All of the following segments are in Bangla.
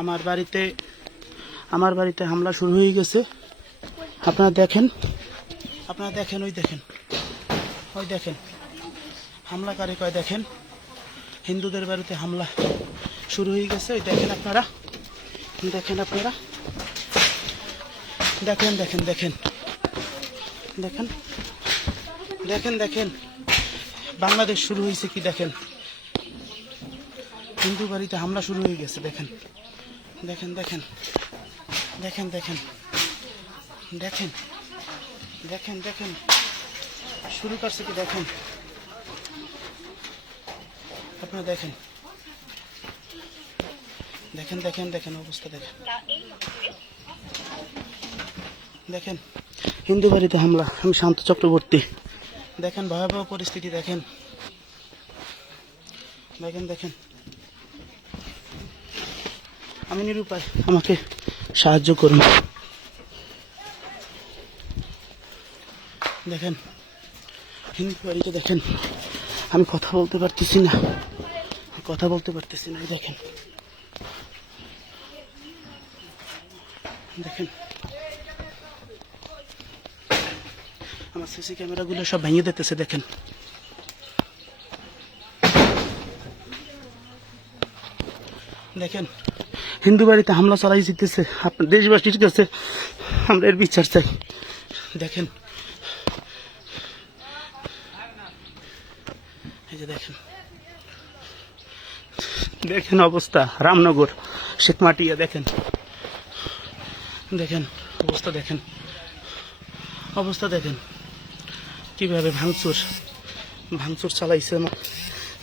আমার বাড়িতে আমার বাড়িতে হামলা শুরু হয়ে গেছে। আপনারা দেখেন আপনারা দেখেন, ওই দেখেন ওই দেখেন, হামলাকারী কয় দেখেন, হিন্দুদের বাড়িতে হামলা শুরু হয়ে গেছে। ওই দেখেন আপনারা দেখেন আপনারা, দেখেন দেখেন দেখেন দেখেন দেখেন দেখেন, বাংলাদেশ শুরু হয়েছে কি দেখেন? হিন্দু বাড়িতে হামলা শুরু হয়ে গেছে, দেখেন। দেখেন দেখেন দেখেন দেখেন দেখেন দেখেন দেখেন, শুরু করছে কি দেখেন? আপনারা দেখেন। দেখেন দেখেন দেখেন অবস্থা, দেখেন। দেখেন, হিন্দু বাড়িতে হামলা, আমি শান্ত চক্রবর্তী। দেখেন, ভয়াবহ পরিস্থিতি, দেখেন। দেখেন দেখেন। আমি নিরুপায়, আমাকে সাহায্য করুন। দেখেন, হিন্দু বাড়িতে দেখেন, আমি কথা বলতে পারতেছি না। কথা বলতে পারতেছি না দেখেন। দেখেন, আমার সিসি ক্যামেরাগুলো সব ভেঙে দিতেছে, দেখেন। দেখেন হিন্দু বাড়িতে হামলা চালাই জিতেছে আপনার দেশবাসীর কাছে আমরা এর বিচার চাই। দেখেন। এই যে দেখেন। দেখেন অবস্থা, রামনগর, শেখমাটিয়া, দেখেন। দেখেন, অবস্থা দেখেন। অবস্থা দেখেন। কীভাবে ভাঙচুর ভাঙচুর চালাইছে।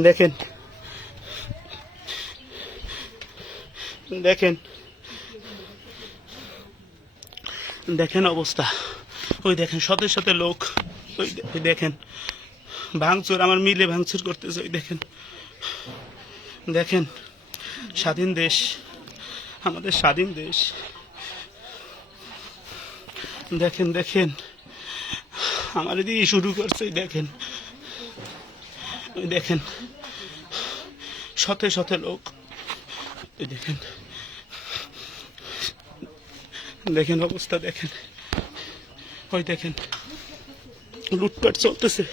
দেখেন। দেখেন। দেখেন অবস্থা। ওই দেখেন শত সাথে লোক, ওই দেখেন। ভাঙচুর, আমার মিলে ভাঙচুর করতেছে, ওই দেখেন। দেখেন, স্বাধীন দেশ, আমাদের স্বাধীন দেশ। দেখেন দেখেন, আমার দিয়ে শুরু করছে দেখেন। দেখেন শতে শতে লোক। দেখেন। দেখেন অবস্থা, দেখেন। ওই দেখেন, লুটপাট চলতেছে।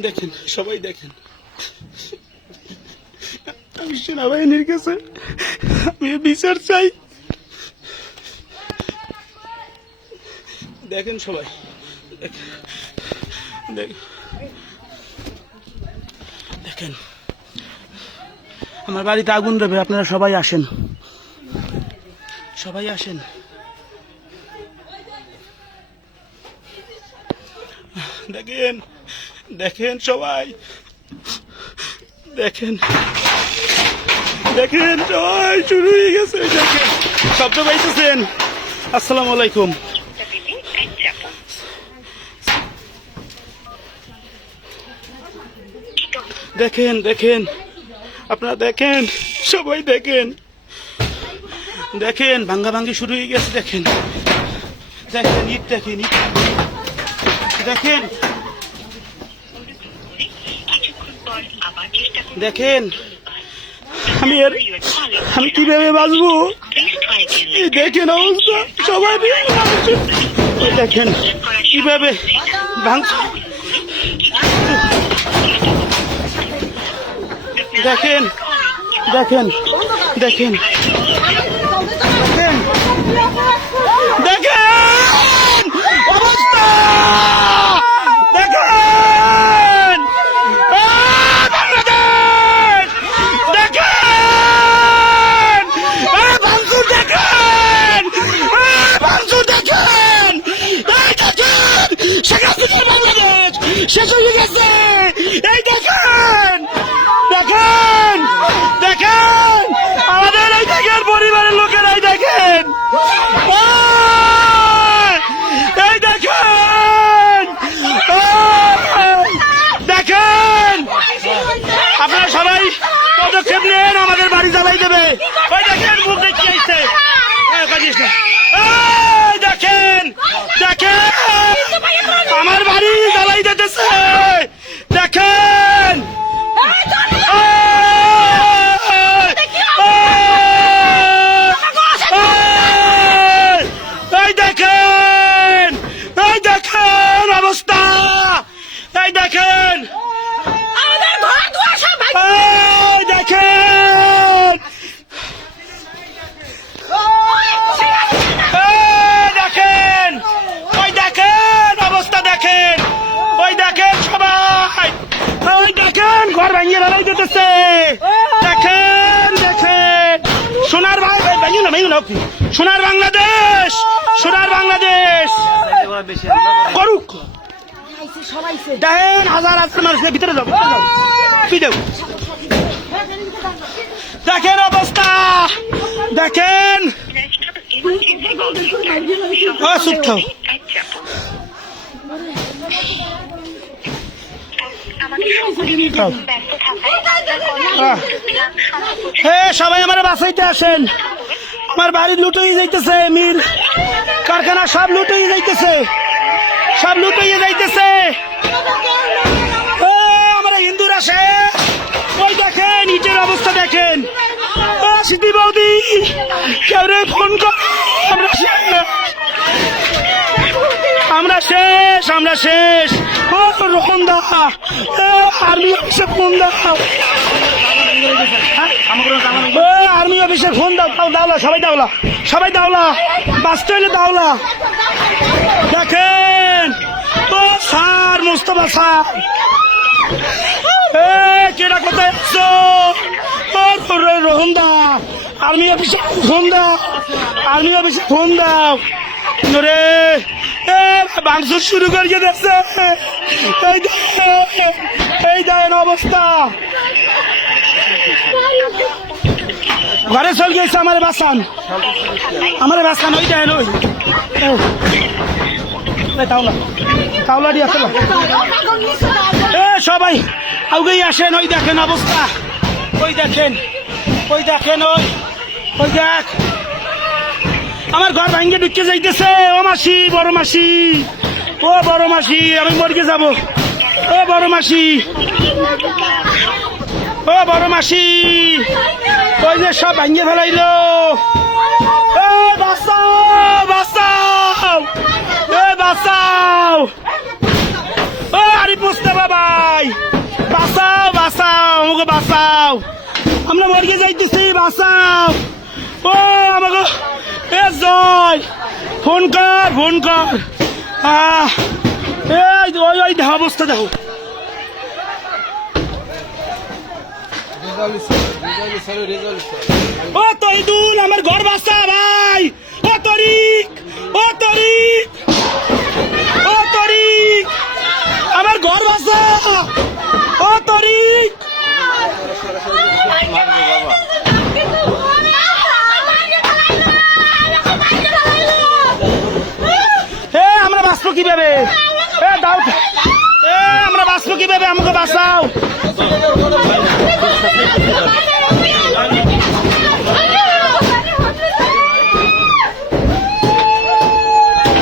দেখেন, সবাই দেখেন। আমি সেনাবাহিনীর কাছে, আমি বিচার চাই। দেখেন সবাই। দেখেন দেখ- দেখেন আমার বাড়িতে আগুন দেবে আপনারা সবাই আসেন। সবাই আসেন। দেখেন দেখেন সবাই। দেখেন। দেখেন সবাই, শুরু হয়ে গেছে, দেখেন। শব্দ পাইতেছেন। আসসালামু আলাইকুম। দেখেন দেখেন। আপনারা দেখেন, সবাই দেখেন। দেখেন, ভাঙ্গা ভাঙ্গি শুরু হয়ে গেছে, দেখেন। দেখেন, ইট দেখেন ইট দেখেন। দেখেন। আমি আর আমি কীভাবে বাঁচবো? দেখেন অবস্থা, সবাই দেখেন কীভাবে দেখেন দেখেন দেখেন দেখেন দেখেন অবস্থা দেখেন আহ, বাংলাদেশ! দেখেন আহ, ভাঙচুর দেখেন আহ, ভাঙচুর দেখেন এই দেখেন শেখ হাসিনার বাংলাদেশ শেষ হয়ে গেছে এই দেখেন দেখেন দেখেন আমাদের এই দেখেন পরিবারের লোকেরাই দেখেন আহ! এই দেখেন আহ! দেখেন আপনারা সবাই পদক্ষেপ নেন আমাদের বাড়ি জ্বালাই দেবে ওই দেখেন মুখ দেখতে আসছে এই, কাটিস না। এই, দেখেন দেখেন আমার বাড়ি জ্বালাই দিতেছে দেখেন এই দেখেন আমাদের ঘর দুয়ার সব ভাঙে এই দেখেন এই দেখেন ওই দেখেন অবস্থা দেখেন ওই দেখেন সবাই ওই দেখেন ঘর ভাঙিয়ে বেড়াই দিতেছে দেখেন দেখেন সোনার ভাই ভাঙিও না ভাঙিও না সোনার বাংলাদেশ! সোনার বাংলাদেশ! করুক। দেখেন হাজার হাজার মানুষের ভিতরে যাও তুই যাও। দেখেন অবস্থা! দেখেন! চুপ থাও সবাই আমার বাসাইতে আসেন। আমার বাড়ি লুট হয়ে যাইতেছে মিল কারখানা সব লুট হয়ে যাইতেছে। সব লুট হয়ে যাইতেছে আমরা হিন্দুর আসে। ওই দেখেন, ইটের অবস্থা দেখেন। সিদ্ধি বৌদি, কেউ রে ফোন কর, আমরা শেষ। আমরা শেষ আমরা শেষ। ও রোহন দা আর্মি অফিসে ফোন দাও ও আর্মি অফিসে ফোন দাও দাও দাওলা সবাই দাওলা সবাই দাওলা বাঁচতে হইলে দাওলা দেখেন, ও স্যার, মুস্তফা স্যার। কেডা কোথায় রে রোহন দা আর্মি অফিসে ফোন দাও আর্মি অফিসে ফোন দাও রে ভাঙচুর শুরু করে দিয়েছে এই দেখেন অবস্থা ঘরে চল গেছে আমার বাসান আমার বাসান ওই দেখেন ওই তাওলা তাওলা এ সবাই আউগেই আসেন ওই দেখেন অবস্থা ওই দেখেন ওই দেখেন ওই ওই দেখ আমার ঘর ভাঙ্গে ঢুকে যাইতেছে। ও মাসি, বড় মাসি। ও বড় মাসি, আমি মরকে যাব। ও বড় মাসি। ও বড় মাসি। ওই যে সব ভাঙ্গে ফেলাইলো। ও আরে আমাকে আমরা মরিয়ে যাইতেছি, বাঁচাও। ও আমাকে এ জয়! ফোন কর ফোন কর। এই ওই ওই অবস্থা দেখো। ও তরিদুল আমার ঘর বাসা, ভাই! ও তরিক ও তরিক ও তরিক আমার ঘর বাসা। ও তরিক এ আমরা কীভাবে এ, দাও। এ, আমরা বাঁচবো কীভাবে? আমাকে বাঁচাও।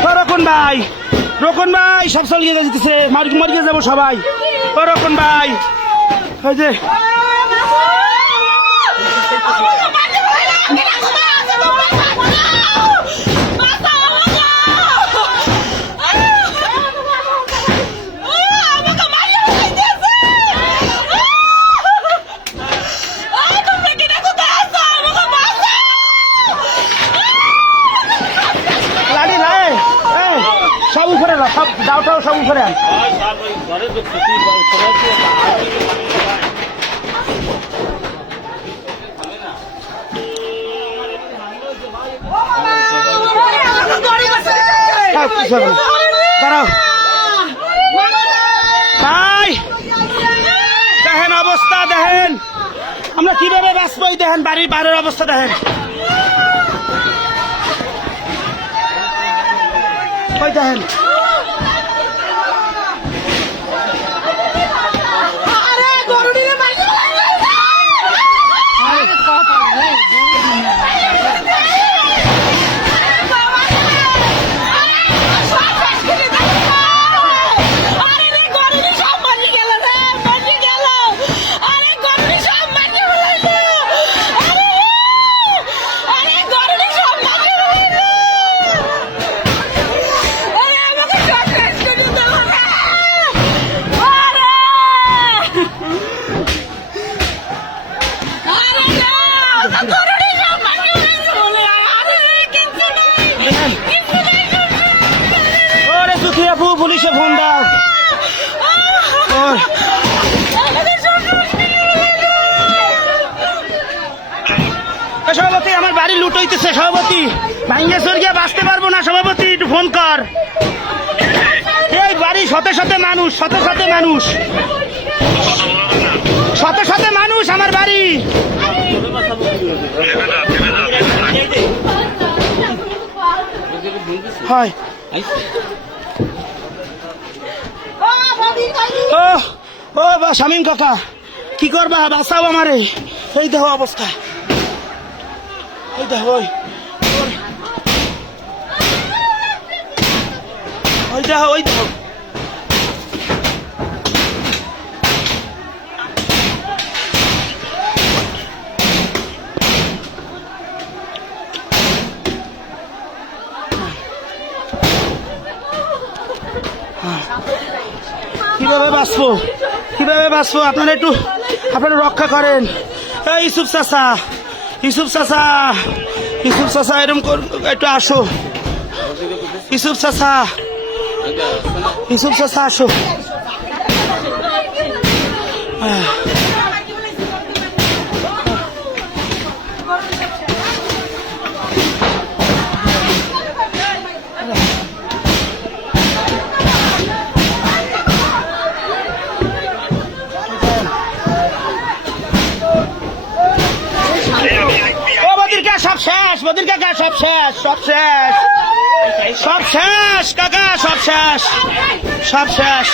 ও, রকন ভাই। রকন ভাই, সব চলিয়ে যেতেছে মারি মারিয়ে যাব সবাই। ও, রকন ভাই। ওই যে লাড়ি ভাই এই, সব উপরে রাখ, সব দাওটাও সব উপরে আন দাও, কিছু হবে না। দাঁড়াও ভাই দেখেন অবস্থা দেখেন আমরা কীভাবে দেখেন বাড়ির বাইরের অবস্থা দেখেন। ওই দেখেন। পুলিশে ফোন দাও। সভাপতি, আমার বাড়ি লুট হইতেছে, সভাপতি। ভাঙ্গেশ্বর গিয়ে বাঁচতে পারব না, সভাপতি, একটু ফোন কর। এই বাড়ি সতে শতে মানুষ সতে সাথে মানুষ। সতে শত মানুষ আমার বাড়ি। হয়। ও বা শামীম কাকা, কি করবা? বাঁচাও আমারে। এই দেহ অবস্থা। এই দেহ ওই ওই। দেহ ওই দেখো কীভাবে বাঁচবো? কীভাবে বাঁচবো? আপনারা একটু আপনারা রক্ষা করেন। ইসুফ চাষা ইসুফ চাষা ইসুফ চাষা এরকম একটু আসো। ইসুফ চাষা ইসুফ চাষা আসো। আহ, সব শেষ বদির কাকা সব শেষ সব শেষ। সব শেষ কাকা সব শেষ সব শেষ।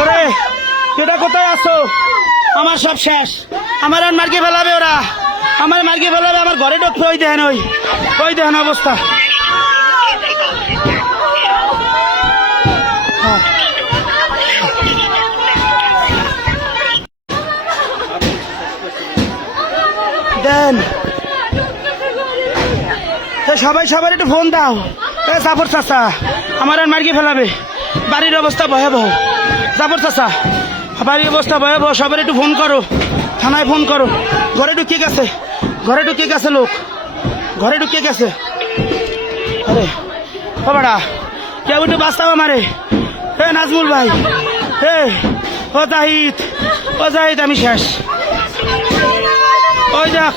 ওরে কেটা কোথায় আছো? আমার সব শেষ। আমার আর মার্কে ফেলাবে ওরা। আমার মার্কে ফেলাবে আমার ঘরে ঢুকতে ওই দেখেন ওই। ওই দেখেন অবস্থা। দেন। সবাই সবার একটু ফোন দাও। এ চাচা, আমার আর মার্কে ফেলাবে। বাড়ির অবস্থা ভয়াবহ। জাফর চাচা, বাড়ির অবস্থা ভয়াবহ। সবার একটু ফোন করো। থানায় ফোন করো। ঘরে ঢুকিয়ে গেছে। ঘরে ঢুকিয়ে গেছে লোক। ঘরে ঢুকিয়ে গেছে। আরে, ও বাড়া, কেউ একটু বাঁচাও আমারে। এ নাজমুল ভাই, এ, ও জাহিদ ও জাহিদ, আমি শেষ। ওই দেখ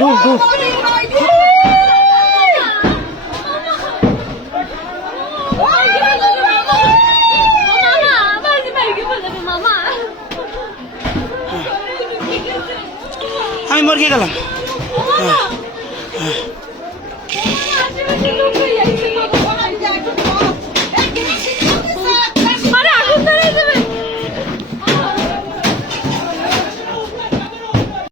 ঢুক ঢুক আমি মরগে গেলাম